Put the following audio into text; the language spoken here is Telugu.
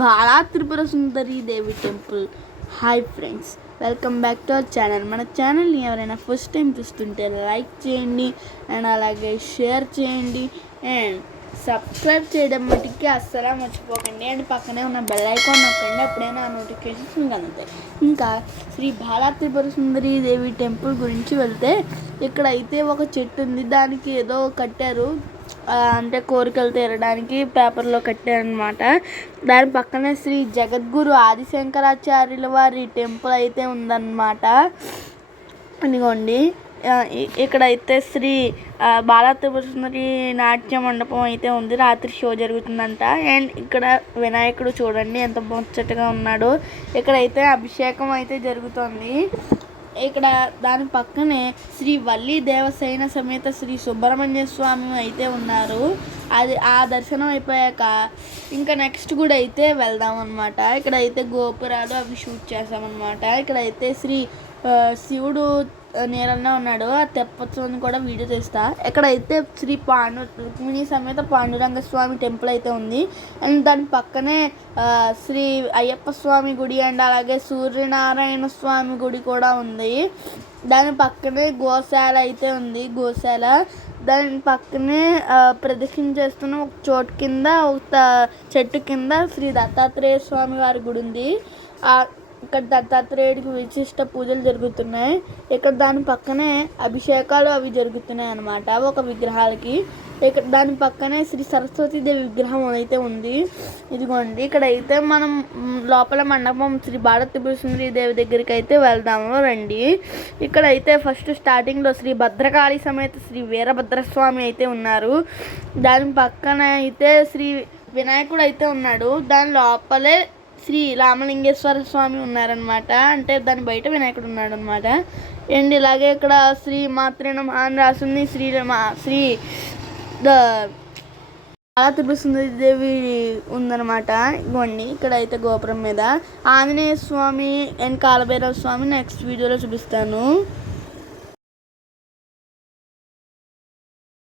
Bala Tripura Sundari Devi temple. Hi friends, welcome back to our channel. మన ఛానల్ని ఎవరైనా ఫస్ట్ టైం చూస్తుంటే లైక్ చేయండి అండ్ అలాగే షేర్ చేయండి అండ్ సబ్స్క్రైబ్ చేయడం మటుకి అస్సలు మర్చిపోకండి. అండ్ పక్కనే ఉన్న బెల్ ఐకాన్ నొక్కండి, అప్పుడైనా ఆ నోటిఫికేషన్స్ మీకు అందుతాయి. ఇంకా శ్రీ బాలా త్రిపుర సుందరి దేవి టెంపుల్ గురించి వెళ్తే, ఇక్కడైతే ఒక చెట్టు ఉంది, దానికి ఏదో కట్టారు, అంటే కోరికలు తీరడానికి పేపర్లో కట్టారనమాట. దాని పక్కనే శ్రీ జగద్గురు ఆదిశంకరాచార్యుల వారి టెంపుల్ అయితే ఉందన్నమాట. ఇదిగోండి, ఇక్కడైతే శ్రీ బాలా త్రిపుర సుందరి నాట్య మండపం అయితే ఉంది. రాత్రి షో జరుగుతుందంట. అండ్ ఇక్కడ వినాయకుడు చూడండి ఎంత ముచ్చటగా ఉన్నాడో. ఇక్కడైతే అభిషేకం అయితే జరుగుతుంది. ఇక్కడ దాని పక్కనే శ్రీ వల్లి దేవసేన సమేత శ్రీ సుబ్రహ్మణ్య స్వామి అయితే ఉన్నారు. ఆ దర్శనం అయిపోయాక ఇంకా నెక్స్ట్ కూడా అయితే వెళ్దాం అనమాట. ఇక్కడైతే గోపురాలు అవి షూట్ చేస్తామన్నమాట. ఇక్కడైతే శ్రీ శివుడు నీరన్నా ఉన్నాడు, ఆ తెప్పని కూడా వీడియో తీస్తా. ఇక్కడైతే శ్రీ రుక్మిణి సమేత పాండురంగ స్వామి టెంపుల్ అయితే ఉంది. అండ్ దాని పక్కనే శ్రీ అయ్యప్ప స్వామి గుడి అండ్ అలాగే సూర్యనారాయణ స్వామి గుడి కూడా ఉంది. దాని పక్కనే గోశాల అయితే ఉంది. గోశాల దాని పక్కనే ప్రదక్షిణ చేస్తున్న ఒక చోటు కింద ఒక చెట్టు కింద శ్రీ దత్తాత్రేయ స్వామి వారి గుడి ఉంది. ఇక్కడ దత్తాత్రేయుడికి విశిష్ట పూజలు జరుగుతున్నాయి. ఇక్కడ దాని పక్కనే అభిషేకాలు అవి జరుగుతున్నాయి అన్నమాట ఒక విగ్రహాలకి. ఇక్కడ దాని పక్కనే శ్రీ సరస్వతీదేవి విగ్రహం అయితే ఉంది. ఇదిగోండి, ఇక్కడైతే మనం లోపల మండపం శ్రీ బాలా త్రిపుర సుందరి దేవి దగ్గరికి అయితే వెళ్దాము రండి. ఇక్కడైతే ఫస్ట్ స్టార్టింగ్లో శ్రీ భద్రకాళి సమేత శ్రీ వీరభద్రస్వామి అయితే ఉన్నారు. దాని పక్కన అయితే శ్రీ వినాయకుడు అయితే ఉన్నాడు. దాని లోపలే శ్రీ రామలింగేశ్వర స్వామి ఉన్నారనమాట. అంటే దాని బయట వినాయకుడు ఉన్నాడు అనమాట. అండ్ ఇలాగే ఇక్కడ శ్రీ మాత్రే నమః అని రాసింది. శ్రీ బాలా త్రిపుర సుందరి దేవి ఉందనమాట. ఇవ్వండి, ఇక్కడ అయితే గోపురం మీద ఆంజనేయ స్వామి అండ్ కాలభైరవ స్వామి నెక్స్ట్ వీడియోలో చూపిస్తాను.